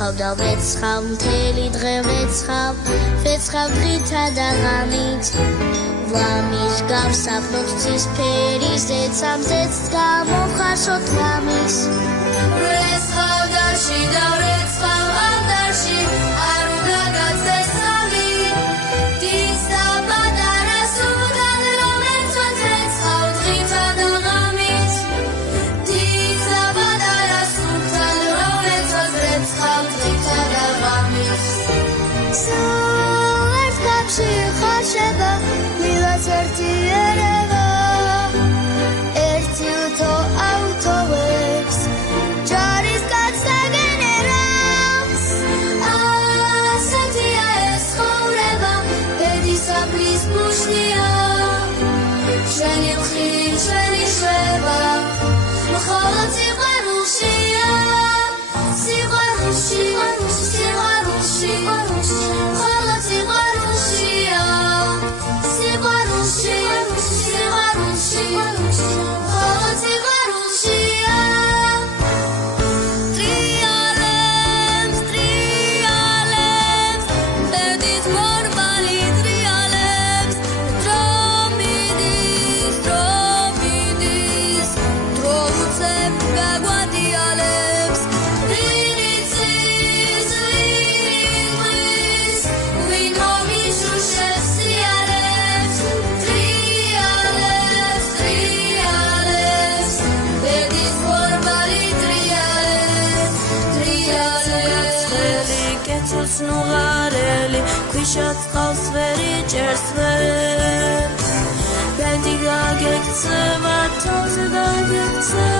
ვეცხავ და ვეცხავ მთელი დღე ვეცხავ ვეცხავ დღითა და ღამით ვამის გავსაქმოთ ცისფერის ზეცამზეც გამოხარშოთ ღამის ვეცხავ დარში და ვეცხავ ამ დარში არ უნდა გაცდეს სამი დის და პატარას უგან რომ ერთად ვეცხავ დღითა და ღამით დის და პატარას უგან რომ ერთად ვეცხავ დღითა და ღამით სულ ერთ კაფში ხარშება მილაც ერთი ერევა ერთი უთო ავტოვებს ჯარის კაცთა გენერალს ასეთია ეს ცხოვრება ბედისაფრის ბუშნია ჩვენი მხრივ ჩვენი შვება მხოლოდ სიყვარულშია სიყვარულში სიყვარულში მხოლოდ სიყვარულშია სიყვარულში სიყვარულში მხოლოდ სიყვარულშია ტრიალებს ტრიალებს ბედით მორბალი ტრიალებს დრომიდის დრომიდის დროუცებ გაგვადიალებს ვინიცის ვინიყვის ვინ მომიშუშებს სიარებს ტრიალებს ტრიალებს ბედით მორბალი ტრიალებს ტრიალებს ხელი კეთილს ნუღარელი ქვიშა წყალს ვერ იჭერს ვერ ბედი გაგექცევა თავს დაგექცევა